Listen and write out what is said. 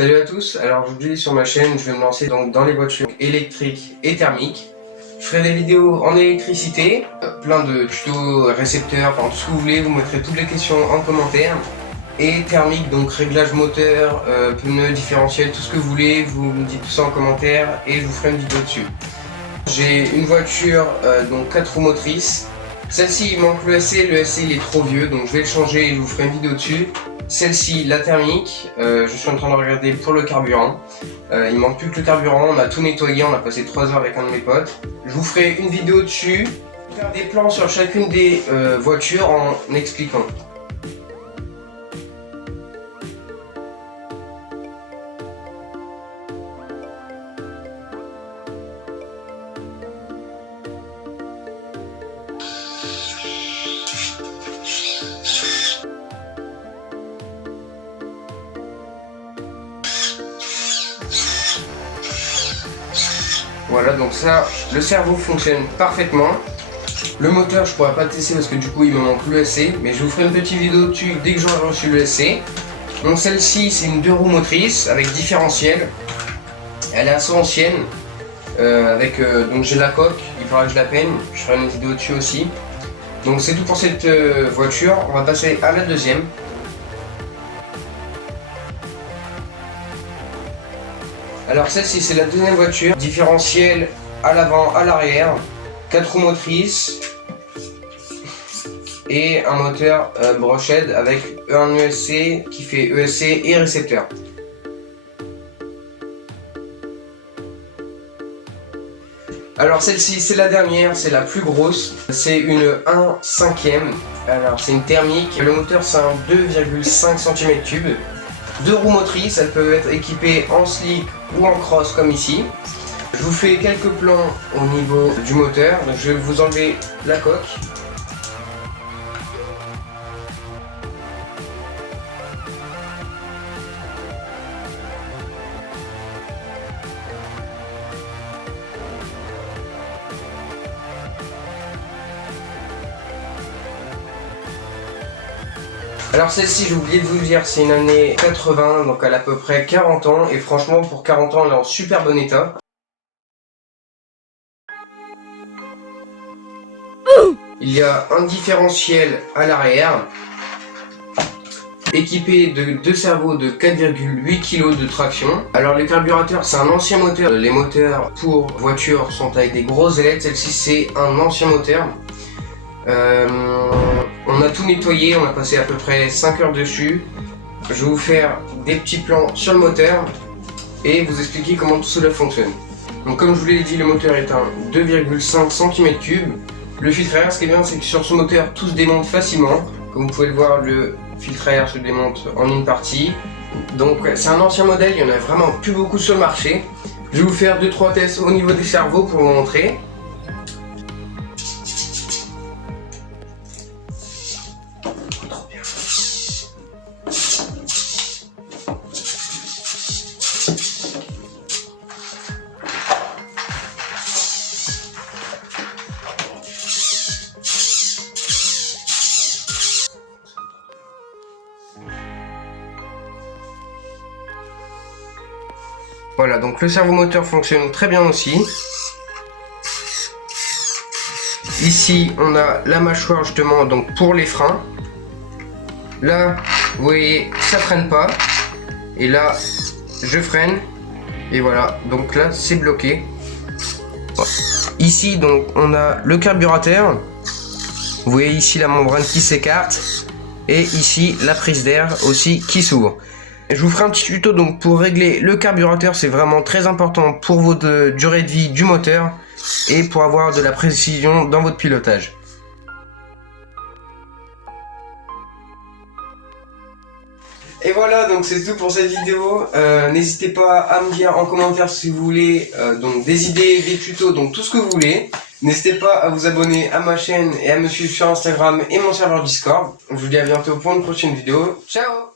Salut à tous, alors aujourd'hui sur ma chaîne je vais me lancer donc dans les voitures électriques et thermiques. Je ferai des vidéos en électricité, plein de tutos, récepteurs, enfin tout ce que vous voulez, vous mettrez toutes les questions en commentaire. Et thermique, donc réglage moteur, pneus, différentiel, tout ce que vous voulez, vous me dites tout ça en commentaire et je vous ferai une vidéo dessus. J'ai une voiture donc 4 roues motrices. Celle-ci il manque le SC il est trop vieux donc je vais le changer et je vous ferai une vidéo dessus. Celle-ci, la thermique, je suis en train de regarder pour le carburant. Il manque plus que le carburant, on a tout nettoyé, on a passé 3 heures avec un de mes potes. Je vous ferai une vidéo dessus, faire des plans sur chacune des voitures en expliquant. Voilà, donc ça, le cerveau fonctionne parfaitement. Le moteur, je pourrais pas le tester parce que du coup il me manque le SC, mais je vous ferai une petite vidéo dessus dès que j'aurai reçu le SC. Donc celle-ci, c'est une 2 roues motrices avec différentiel. Elle est assez ancienne, donc j'ai la coque, il faudra que je la peigne, je ferai une vidéo dessus aussi. Donc c'est tout pour cette voiture, on va passer à la deuxième. Alors celle-ci c'est la deuxième voiture, différentiel à l'avant, à l'arrière, 4 roues motrices et un moteur brochehead avec un ESC qui fait ESC et récepteur. Alors celle-ci c'est la dernière, c'est la plus grosse, c'est une 1/5e, alors c'est une thermique, le moteur c'est un 2,5 cm3. 2 roues motrices, elles peuvent être équipées en slick ou en cross comme ici. Je vous fais quelques plans au niveau du moteur, donc je vais vous enlever la coque. Alors celle-ci, j'ai oublié de vous le dire, c'est une année 80, donc elle a à peu près 40 ans, et franchement pour 40 ans elle est en super bon état. Il y a un différentiel à l'arrière, équipé de 2 cerveaux de 4,8 kg de traction. Alors le carburateur c'est un ancien moteur, les moteurs pour voiture sont avec des grosses ailettes, celle-ci c'est un ancien moteur. On a tout nettoyé, on a passé à peu près 5 heures dessus. Je vais vous faire des petits plans sur le moteur et vous expliquer comment tout cela fonctionne. Donc comme je vous l'ai dit, le moteur est un 2,5 cm3. Le filtre à air, ce qui est bien, c'est que sur ce moteur tout se démonte facilement. Comme vous pouvez le voir, le filtre à air se démonte en une partie. Donc c'est un ancien modèle, il n'y en a vraiment plus beaucoup sur le marché. Je vais vous faire 2-3 tests au niveau des cerveaux pour vous montrer. Voilà, donc le servomoteur fonctionne très bien aussi. Ici, on a la mâchoire justement donc pour les freins. Là, vous voyez, ça freine pas. Et là, je freine. Et voilà, donc là, c'est bloqué. Ici, donc, on a le carburateur. Vous voyez ici la membrane qui s'écarte. Et ici, la prise d'air aussi qui s'ouvre. Je vous ferai un petit tuto donc pour régler le carburateur, c'est vraiment très important pour votre durée de vie du moteur et pour avoir de la précision dans votre pilotage. Et voilà, donc c'est tout pour cette vidéo. N'hésitez pas à me dire en commentaire si vous voulez donc des idées, des tutos, donc tout ce que vous voulez. N'hésitez pas à vous abonner à ma chaîne et à me suivre sur Instagram et mon serveur Discord. Je vous dis à bientôt pour une prochaine vidéo. Ciao!